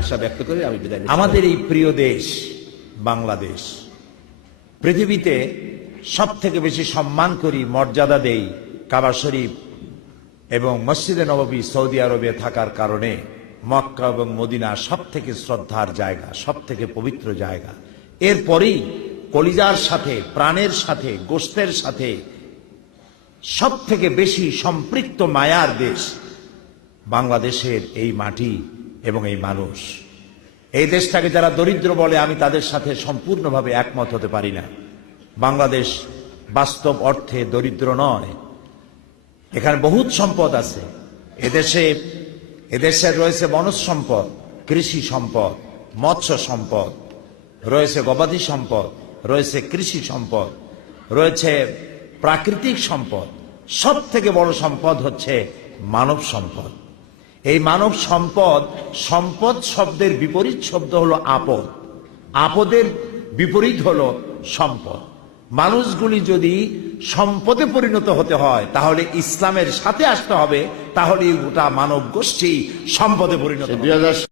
আশা ব্যক্ত করে আমি বিদায় নিচ্ছি। আমাদের এই প্রিয় দেশ বাংলাদেশ, পৃথিবীতে সব থেকে বেশি সম্মান করি, মর্যাদা দেই কাবা শরীফ এবং মসজিদে নববী সৌদি আরবে থাকার কারণে মক্কা এবং মদিনা সব থেকে শ্রদ্ধার জায়গা, সব থেকে পবিত্র জায়গা। এরপরেই কলিজার সাথে, প্রাণের সাথে, গোশতের সাথে সব থেকে বেশি সম্পৃক্ত মায়ার দেশ বাংলাদেশের এই মাটি এবং এই মানুষ। এই দেশটাকে যারা দরিদ্র বলে, আমি তাদের সাথে সম্পূর্ণভাবে একমত হতে পারি না। বাংলাদেশ বাস্তব অর্থে দরিদ্র নয়, এখানে বহুত সম্পদ আছে। এদেশে রয়েছে বনজ সম্পদ, কৃষি সম্পদ, মৎস্য সম্পদ, রয়েছে গবাদি সম্পদ, রয়েছে কৃষি সম্পদ, রয়েছে প্রাকৃতিক সম্পদ। সব থেকে বড় সম্পদ হচ্ছে মানব সম্পদ। এই মানব সম্পদ, সম্পদ শব্দের বিপরীত শব্দ হলো আপদ, আপদের বিপরীত হলো সম্পদ। মানুষগুলি যদি সম্পদে পরিণত হতে হয় তাহলে ইসলামের সাথে আসতে হবে, তাহলে গোটা মানব গোষ্ঠী সম্পদে পরিণত হবে।